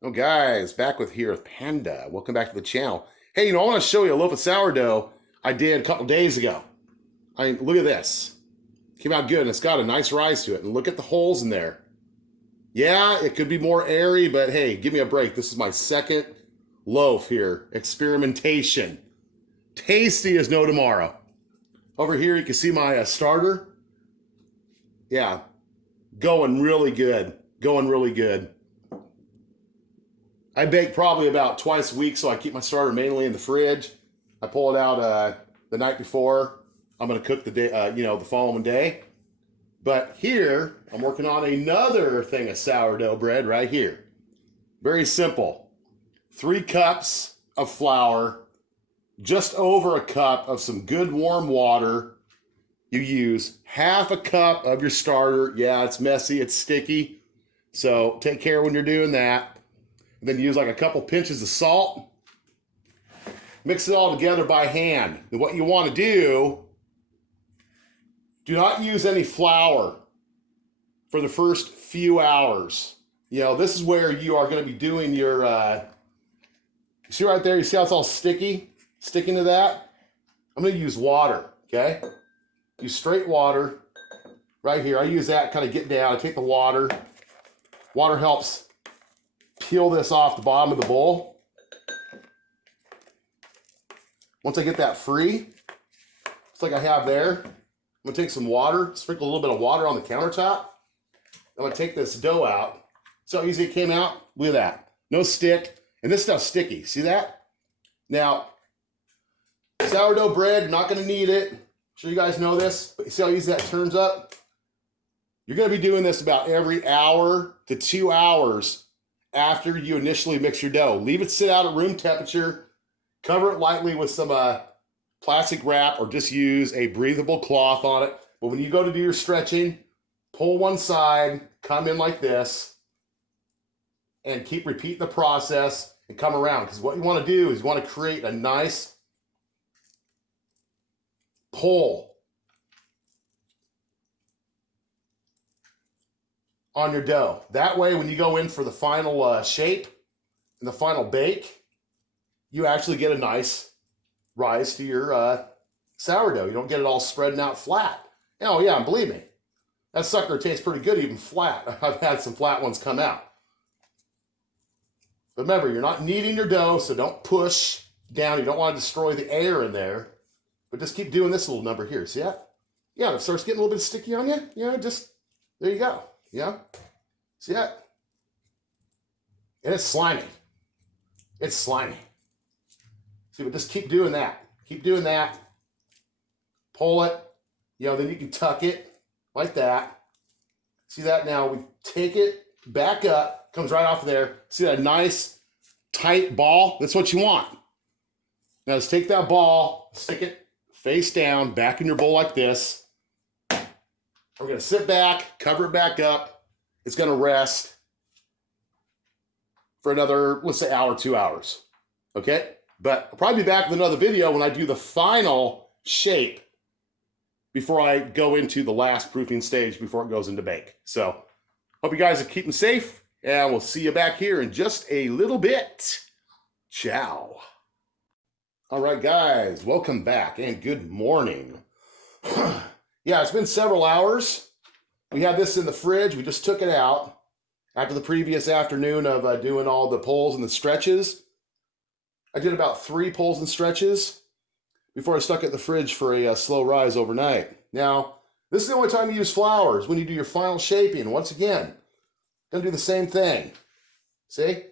Oh, guys, back with Panda. Welcome back to the channel. Hey, I want to show you a loaf of sourdough I did a couple days ago. Look at this. Came out good, and it's got a nice rise to it. And look at the holes in there. Yeah, it could be more airy, but hey, give me a break. This is my second loaf here. Experimentation. Tasty as no tomorrow. Over here, you can see my starter. Yeah, going really good. Going really good. I bake probably about twice a week, so I keep my starter mainly in the fridge. I pull it out the night before. I'm going to cook the day, the following day. But here, I'm working on another thing of sourdough bread right here. Very simple. 3 cups of flour, just over a cup of some good warm water. You use half a cup of your starter. Yeah, it's messy, it's sticky. So take care when you're doing that. And then use like a couple pinches of salt. Mix it all together by hand. And what you want to do not use any flour for the first few hours. This is where you are going to be doing your, you see right there, you see how it's all sticking to that? I'm going to use water, okay? Use straight water right here. I use that, kind of get down. I take the water. Water helps peel this off the bottom of the bowl. Once I get that free, just like I have there, I'm gonna take some water, sprinkle a little bit of water on the countertop. I'm gonna take this dough out. See how easy it came out? Look at that. No stick. And this stuff's sticky. See that? Now, sourdough bread, you're not gonna need it. I'm sure you guys know this, but you see how easy that turns up? You're gonna be doing this about every hour to 2 hours after you initially mix your dough. Leave it sit out at room temperature, cover it lightly with some plastic wrap, or just use a breathable cloth on it. But when you go to do your stretching, pull one side, come in like this, and keep repeating the process and come around. Because what you want to do is you want to create a nice pull on your dough. That way, when you go in for the final shape and the final bake, you actually get a nice rise to your sourdough. You don't get it all spreading out flat. Oh yeah, and believe me, that sucker tastes pretty good even flat. I've had some flat ones come out. But remember, you're not kneading your dough, so don't push down. You don't want to destroy the air in there. But just keep doing this little number here. See that? Yeah, if it starts getting a little bit sticky on you, just, there you go. Yeah? See that? And it's slimy. It's slimy. See, but just keep doing that. Keep doing that. Pull it. Then you can tuck it like that. See that? Now we take it back up. Comes right off of there. See that nice, tight ball? That's what you want. Now let's take that ball, stick it face down, back in your bowl like this. We're going to sit back, cover it back up. It's going to rest for another, let's say, hour, 2 hours. Okay? But I'll probably be back with another video when I do the final shape before I go into the last proofing stage before it goes into bake. So, hope you guys are keeping safe, and we'll see you back here in just a little bit. Ciao. All right, guys, welcome back, and good morning. Yeah, it's been several hours. We had this in the fridge. We just took it out after the previous afternoon of doing all the pulls and the stretches. I did about 3 pulls and stretches before I stuck it in the fridge for a slow rise overnight. Now, this is the only time you use flour, is when you do your final shaping. Once again, gonna do the same thing. See?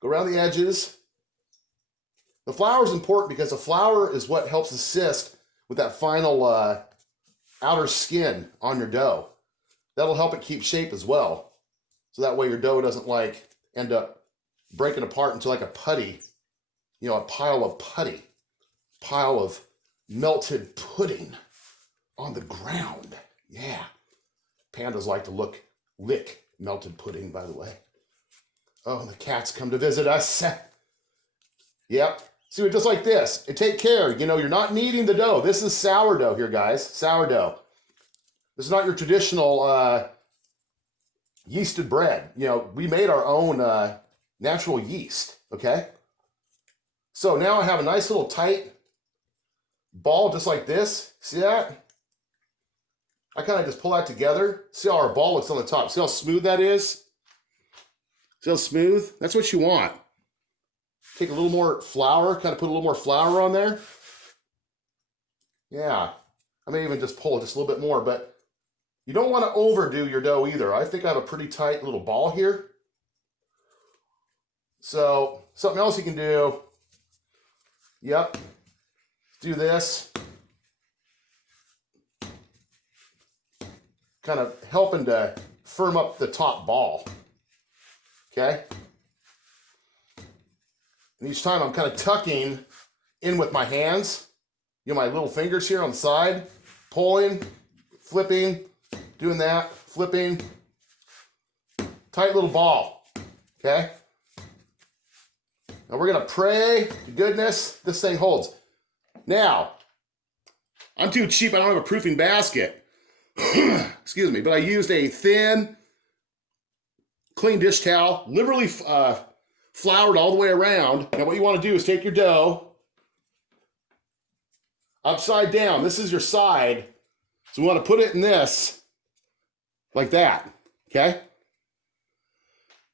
Go around the edges. The flour is important because the flour is what helps assist with that final outer skin on your dough. That'll help it keep shape as well. So that way your dough doesn't end up breaking apart into like a putty, a pile of putty, pile of melted pudding on the ground. Yeah. Pandas like to lick melted pudding, by the way. Oh, the cats come to visit us. Yep. See, just like this. And take care. You're not kneading the dough. This is sourdough here, guys. Sourdough. This is not your traditional yeasted bread. You know, we made our own natural yeast, okay? So now I have a nice little tight ball just like this. See that? I kind of just pull that together. See how our ball looks on the top? See how smooth that is? See how smooth? That's what you want. Take a little more flour, kind of put a little more flour on there. Yeah, I may even just pull just a little bit more, but you don't want to overdo your dough either. I think I have a pretty tight little ball here. So something else you can do, yep, do this. Kind of helping to firm up the top ball, okay? And each time I'm kind of tucking in with my hands, you know, my little fingers here on the side, pulling, flipping, doing that, flipping. Tight little ball, okay? Now we're gonna pray to goodness this thing holds. Now, I'm too cheap, I don't have a proofing basket. Excuse me, but I used a thin, clean dish towel, liberally floured all the way around. Now what you want to do is take your dough upside down. This is your side. So we want to put it in this, like that, okay?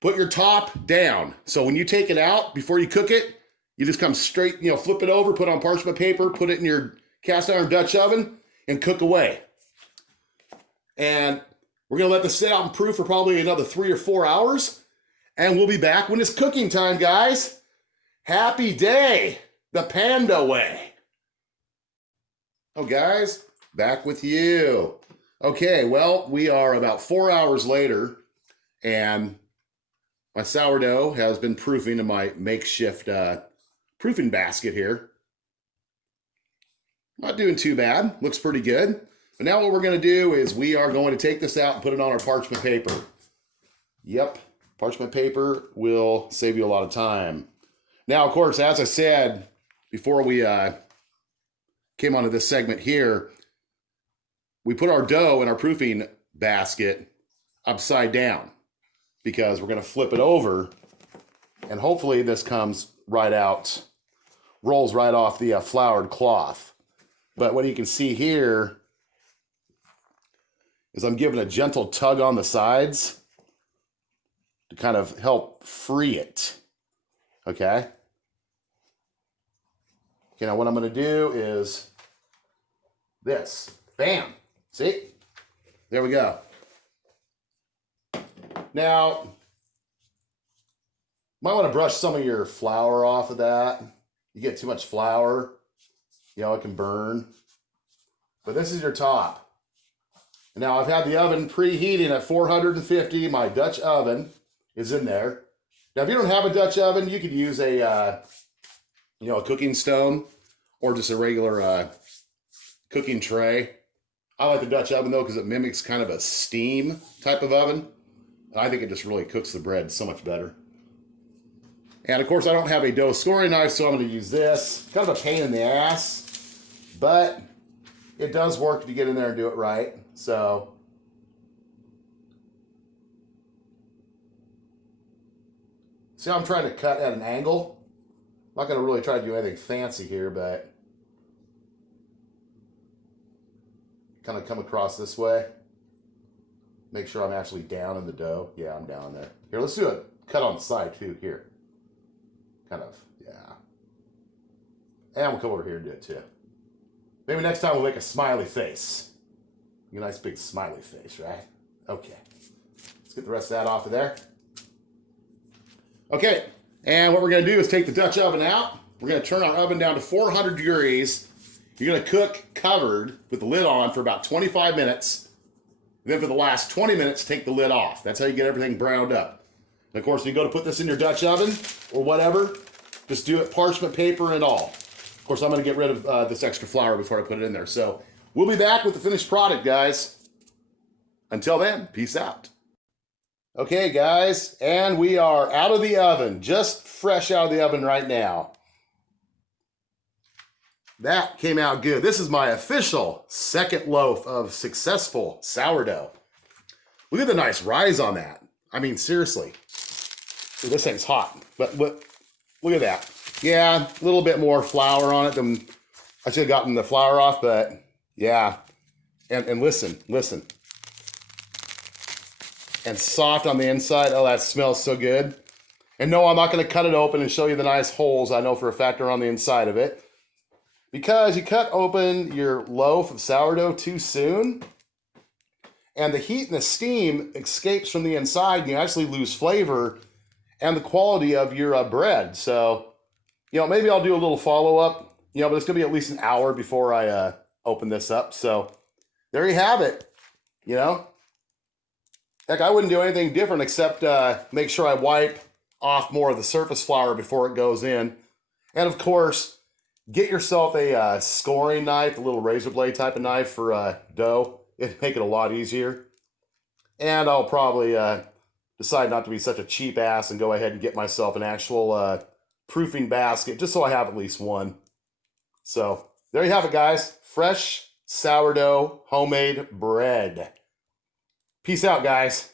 Put your top down. So when you take it out, before you cook it, you just come straight, you know, flip it over, put it on parchment paper, put it in your cast iron Dutch oven, and cook away. And we're gonna let this sit out and proof for probably another 3 or 4 hours. And we'll be back when it's cooking time, guys. Happy day, the Panda way. Oh, guys, back with you. Okay, well, we are about 4 hours later, and my sourdough has been proofing in my makeshift proofing basket here. Not doing too bad, looks pretty good. But now what we're gonna do is we are going to take this out and put it on our parchment paper. Yep, parchment paper will save you a lot of time. Now, of course, as I said before we came onto this segment here, we put our dough in our proofing basket upside down because we're gonna flip it over and hopefully this comes right out, rolls right off the floured cloth. But what you can see here is I'm giving a gentle tug on the sides to kind of help free it, okay? Okay, now what I'm gonna do is this, bam, see? There we go. Now, might wanna brush some of your flour off of that. You get too much flour, you know, it can burn. But this is your top. Now I've had the oven preheating at 450. My Dutch oven is in there. Now if you don't have a Dutch oven, you could use a, you know, a cooking stone or just a regular cooking tray. I like the Dutch oven though because it mimics kind of a steam type of oven. I think it just really cooks the bread so much better. And of course I don't have a dough scoring knife, so I'm going to use this. Kind of a pain in the ass, but it does work if you get in there and do it right. So, see how I'm trying to cut at an angle? I'm not going to really try to do anything fancy here, but kind of come across this way. Make sure I'm actually down in the dough. Yeah, I'm down there. Here, let's do a cut on the side too, here. Kind of, yeah. And we'll come over here and do it too. Maybe next time we'll make a smiley face. A nice big smiley face, right? Okay. Let's get the rest of that off of there. Okay, and what we're gonna do is take the Dutch oven out. We're gonna turn our oven down to 400 degrees. You're gonna cook covered with the lid on for about 25 minutes. And then for the last 20 minutes, take the lid off. That's how you get everything browned up. And of course, you go to put this in your Dutch oven or whatever, just do it parchment paper and all. Of course, I'm gonna get rid of this extra flour before I put it in there. So we'll be back with the finished product, guys. Until then, peace out. Okay, guys, and we are out of the oven, just fresh out of the oven right now. That came out good. This is my official second loaf of successful sourdough. Look at the nice rise on that. I mean, seriously. Ooh, this thing's hot. But look at that. Yeah, a little bit more flour on it than I should have gotten the flour off, but yeah. And listen. And soft on the inside. Oh, that smells so good. And no, I'm not going to cut it open and show you the nice holes I know for a fact are on the inside of it. Because you cut open your loaf of sourdough too soon, and the heat and the steam escapes from the inside, and you actually lose flavor and the quality of your bread. So, maybe I'll do a little follow-up, but it's going to be at least an hour before I open this up. So there you have it, Heck, I wouldn't do anything different except make sure I wipe off more of the surface flour before it goes in. And of course, get yourself a scoring knife, a little razor blade type of knife for dough. It'd make it a lot easier. And I'll probably decide not to be such a cheap ass and go ahead and get myself an actual proofing basket, just so I have at least one. So there you have it, guys. Fresh sourdough homemade bread. Peace out, guys.